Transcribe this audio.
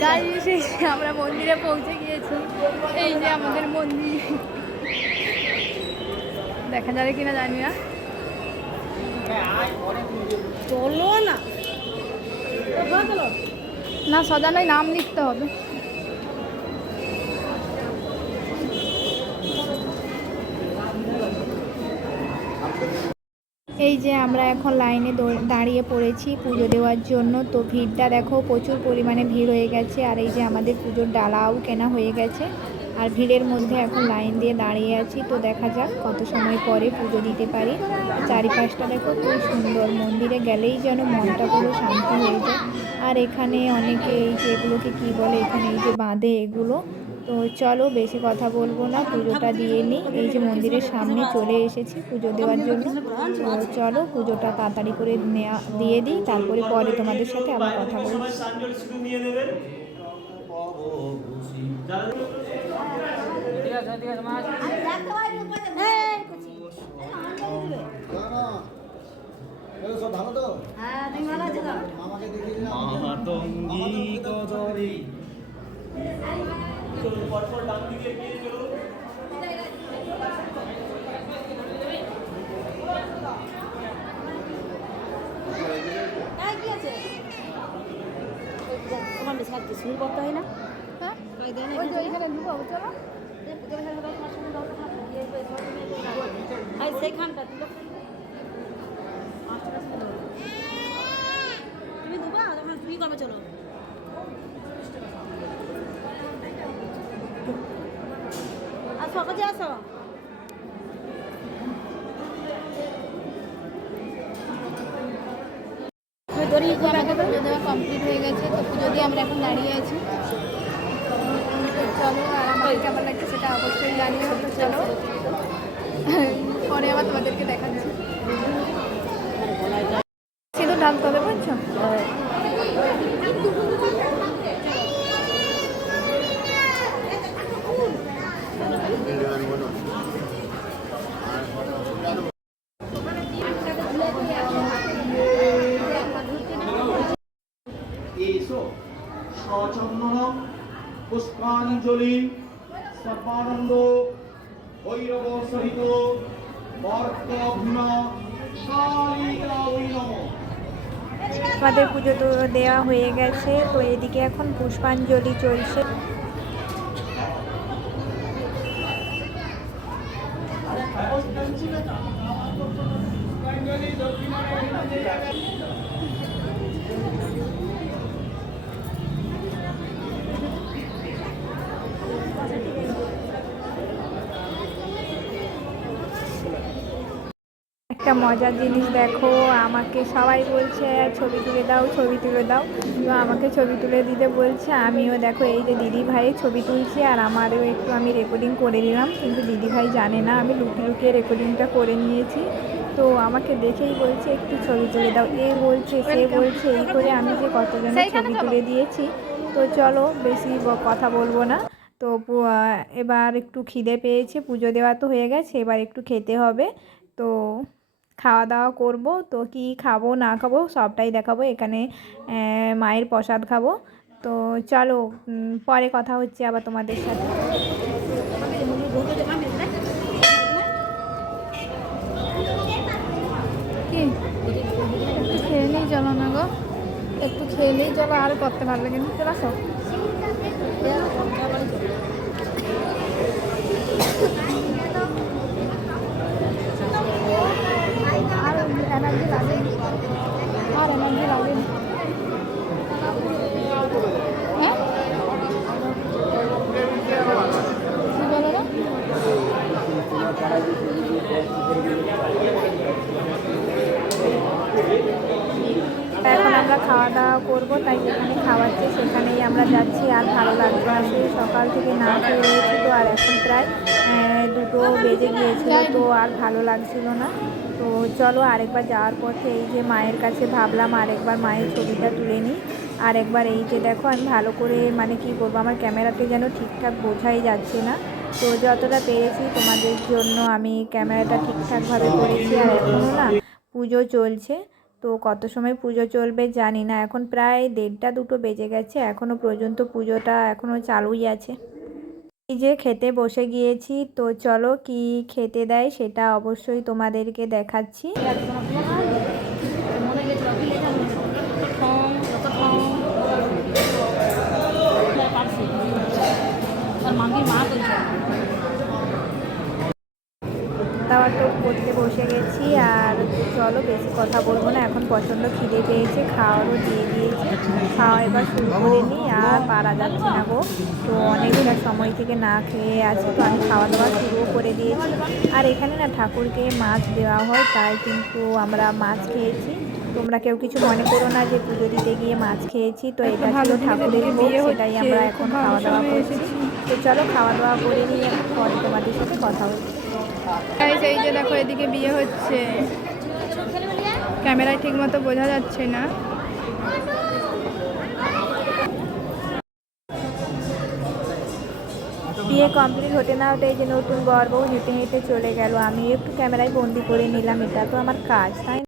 Guys আমরা মন্দিরে পৌঁছে গিয়েছি। এই যে আমাদের মন্দির, দেখা যাবে কিনা জানি না। চলো না না সজানোয় নাম লিখতে হবে। এই যে আমরা এখন লাইনে দাঁড়িয়ে পড়েছি পুজো দেওয়ার জন্য। তো ভিড়টা দেখো, প্রচুর পরিমাণে ভিড় হয়ে গেছে। আর এই যে আমাদের পুজোর ডালাও কেনা হয়ে গেছে। আর ভিড়ের মধ্যে এখন লাইন দিয়ে দাঁড়িয়ে আছি। তো দেখা যাক কত সময় পরে পুজো দিতে পারি। চারিপাশটা দেখো খুব সুন্দর, মন্দিরে গেলেই যেন মনটা পুরো শান্তি হয়ে যায়। আর এখানে অনেকে এই যে এগুলোকে কী বলে, এখানে এই যে বাঁধে এগুলো। তো চলো বেশি কথা বলবো না, পুজোটা দিয়ে নিই। এই যে মন্দিরের সামনে চলে এসেছি পুজো দেওয়ার জন্য। তো চলো পুজোটা তাড়াতাড়ি করে দিয়ে দিই, তারপরে পরে তোমাদের সাথে আবার কথা বলবো। শুরু করতে হয় না? সেইখানটা তুমি দুবা তখন তুমি করবে। চলো আসো, কাছে আসো। পুজো দেওয়া কমপ্লিট হয়ে গেছে। তো পুজো দিয়ে আমরা এখন দাঁড়িয়ে আছি। তো চলো, আর আমাদের কেমন লাগছে সেটা অবশ্যই জানিও। তো চলো পরে আবার তোমাদেরকে দেখাচ্ছি। সিঁদুর ঢালতে হবে বুঝছো। সচন্দনম পুষ্পাঞ্জলি সর্বানন্দ ভৈরব সহিত আমাদের পুজো তো দেওয়া হয়ে গেছে। তো এদিকে এখন পুষ্পাঞ্জলি চলছে। একটা মজার জিনিস দেখো, আমাকে সবাই বলছে ছবি তুলে দাও, ছবি তুলে দাও। তো আমাকে ছবি তুলে দিতে বলছে। আমিও দেখো এই যে দিদি ভাইয়ের ছবি তুলছি, আর আমারও একটু আমি রেকর্ডিং করে দিলাম। কিন্তু দিদি ভাই জানে না আমি লুকিয়ে লুকিয়ে রেকর্ডিংটা করে নিয়েছি। তো আমাকে দেখেই বলছে একটু ছবি তুলে দাও, এ বলছে সে বলছে, এই করে আমি যে কতজনের ছবি তুলে দিয়েছি। তো চলো বেশি কথা বলবো না। তো এবার একটু খিদে পেয়েছে, পুজো দেওয়া তো হয়ে গেছে, এবার একটু খেতে হবে। তো খাওয়া দাওয়া করব। তো কি খাবো না খাবো সবটাই দেখাবো। এখানে মায়ের প্রসাদ খাবো। তো চলো পরে কথা হচ্ছে আবার তোমাদের সাথে। কি একটু খেয়ে নেই চলো না গো, একটু খেয়ে নেই চলো, আর করতে ভালো লাগে না। চলো আসো। আর এনার্জি লাগে, আর এনার্জি লাগে। হ্যাঁ কী বলো না? এখন আমরা খাওয়া দাওয়া করবো, তাই যেখানে খাওয়াচ্ছে সেখানেই আমরা যাচ্ছি। আর ভালো লাগবে না, সেই সকাল থেকে না খেয়ে রয়েছি। তো আর এখন প্রায় 2টো বেজে গিয়েছিল, তো আর ভালো লাগছিল না। তো চলো আরেকবার যাওয়ার পথে এই যে মায়ের কাছে ভাবলাম আরেকবার মায়ের ছবিটা তুলে নিই। আর একবার এই যে দেখো আমি ভালো করে মানে কি করবো, আমার ক্যামেরাতে যেন ঠিকঠাক বোঝাই যাচ্ছে না। তো যতটা পেরেছি তোমাদের জন্য আমি ক্যামেরাটা ঠিকঠাকভাবে করেছি। আর এখনও না পুজো চলছে। তো কত সময় পুজো চলবে জানি না, এখন প্রায় 1:30-2 বেজে গেছে, এখনও পর্যন্ত পুজোটা এখনও চালুই আছে। এই যে খেতে বসে গিয়েছি, তো চলো কি খেতে দেয় সেটা অবশ্যই তোমাদেরকে দেখাচ্ছি। মনে গেছিল কি লেখা ঠং যত ঠং পারছি আর মামির মা করেছে খাওয়া তো করতে বসে গেছি, আর চলো বেশি কথা বলবো না, এখন প্রচণ্ড খিদে পেয়েছে, খাওয়ারও দিয়ে দিয়েছে, খাওয়া এবার শুরু করে নিই, আর পারা যাচ্ছে না গো। তো অনেকটা সময় থেকে না খেয়ে আছি, তো আমি খাওয়া দাওয়া শুরুও করে দিয়েছি। আর এখানে না ঠাকুরকে মাছ দেওয়া হয়, তাই কিন্তু আমরা মাছ খেয়েছি। তোমরা কেউ কিছু মনে করো না যে পুজো দিতে গিয়ে মাছ খেয়েছি, তো এটা ছিল ঠাকুরের ভোগ, সেটাই আমরা এখন খাওয়া দাওয়া করছি। তো চলো খাওয়া দাওয়া করে নিয়ে পরে তোমাদের সাথে কথা হচ্ছে। এই যে দেখো এদিকে বিয়ে হচ্ছে, ক্যামেরায় ঠিক মতো বোঝা যাচ্ছে না। বিয়ে কমপ্লিট হতে না হতে এই যে নতুন বর বউ হেঁটে হেঁটে চলে গেল, আমি একটু ক্যামেরায় বন্দি করে নিলাম, এটা তো আমার কাজ, তাই